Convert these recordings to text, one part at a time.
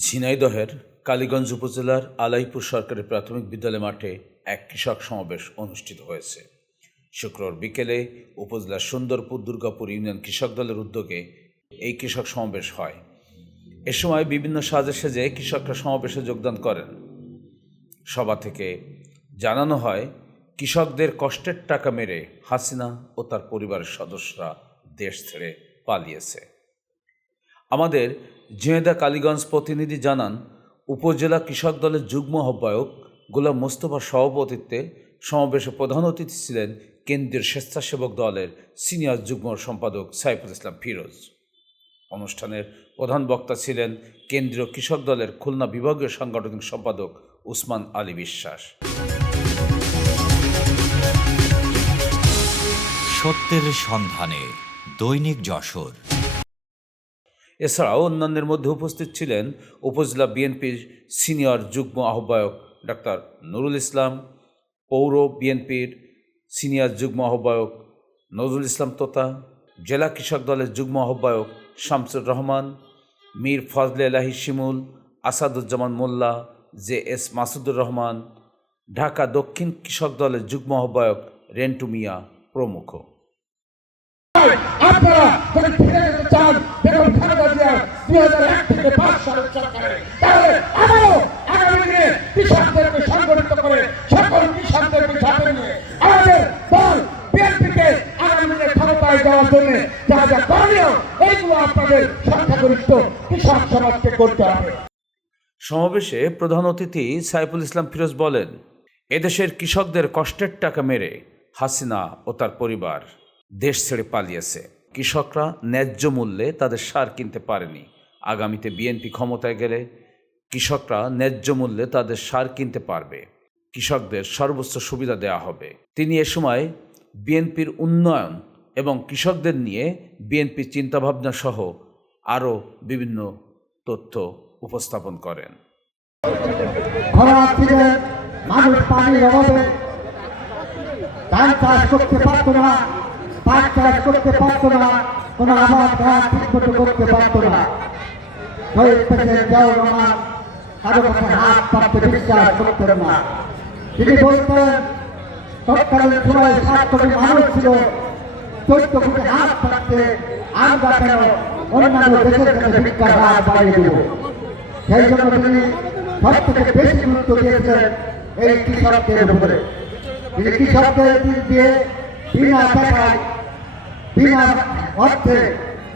ঝিনাইদহের কালীগঞ্জ উপজেলার আলাইপুর সরকারি প্রাথমিক বিদ্যালয় মাঠে এক কৃষক সমাবেশ অনুষ্ঠিত হয়েছে। শুক্রবার বিকেলে উপজেলার সুন্দরপুর দুর্গাপুর ইউনিয়ন কৃষক দলের উদ্যোগে এই কৃষক সমাবেশ হয়। এ সময় বিভিন্ন সাজে সেজে কৃষকরা সমাবেশে যোগদান করেন। সভা থেকে জানানো হয়, কৃষকদের কষ্টের টাকা মেরে হাসিনা ও তার পরিবারের সদস্যরা দেশ ছেড়ে পালিয়েছে। আমাদের ঝিনেদা কালীগঞ্জ প্রতিনিধি জানান, উপজেলা কৃষক দলের যুগ্ম আহ্বায়ক গোলাম মোস্তফার সভাপতিত্বে সমাবেশে প্রধান অতিথি ছিলেন কেন্দ্রীয় স্বেচ্ছাসেবক দলের সিনিয়র যুগ্ম সম্পাদক সাইফুল ইসলাম ফিরোজ। অনুষ্ঠানের প্রধান বক্তা ছিলেন কেন্দ্রীয় কৃষক দলের খুলনা বিভাগীয় সাংগঠনিক সম্পাদক উসমান আলী বিশ্বাস। সত্যের সন্ধানে দৈনিক যশোর। এছাড়াও অন্যান্যের মধ্যে উপস্থিত ছিলেন উপজেলা বিএনপির সিনিয়র যুগ্ম আহ্বায়ক ডাক্তার নুরুল ইসলাম, পৌর বিএনপির সিনিয়র যুগ্ম আহ্বায়ক নজরুল ইসলাম তোতা জেলা কৃষক দলের যুগ্ম আহ্বায়ক শামসুর রহমান, মীর ফজলে এলাহি শিমুল, আসাদুজ্জামান মোল্লা, জে এস মাসুদুর রহমান, ঢাকা দক্ষিণ কৃষক দলের যুগ্ম আহ্বায়ক রেন্টু মিয়া প্রমুখ। সমাবেশে প্রধান অতিথি সাইফুল ইসলাম ফিরোজ বলেন, এদেশের কৃষকদের কষ্টের টাকা মেরে হাসিনা ও তার পরিবার দেশ ছেড়ে পালিয়েছে। কৃষকরা ন্যায্য মূল্যে তাদের সার কিনতে পারেনি। আগামীতে বিএনপি ক্ষমতায় গেলে কৃষকরা ন্যায্য মূল্যে তাদের সার কিনতে পারবে। কৃষকদের সর্বোচ্চ সুবিধা দেওয়া হবে। তিনি এ সময় বিএনপির উন্নয়ন এবং কৃষকদের নিয়ে বিএনপির চিন্তাভাবনা সহ আরও বিভিন্ন তথ্য উপস্থাপন করেন। করতে পারতো না কোনো মতো করতে পারতো না। রহমান কারও কাছে হাত পাততে বিশ্বাস করতেন না তিনি বলতেন তৎকালীন সময় সাত কোটি মানুষ ছিল চোদ্দ কোটি হাত পাততে আমরা কেন অন্যান্য দেশের কাছে ভিক্ষার হাত বাড়িয়ে দেব সেই জন্য তিনি সব বেশি গুরুত্ব দিয়েছেন এই কৃষকদের উপরে। তিনি কৃষকদের দিয়ে বিনা টাকায়, বিনা অর্থে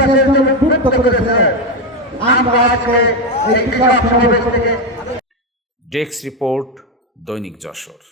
চাষের জন্য গুরুত্ব করেছে। আমরা আজকে এই কৃষক সমাবেশ থেকে ডেস্ক রিপোর্ট দৈনিক যশোর।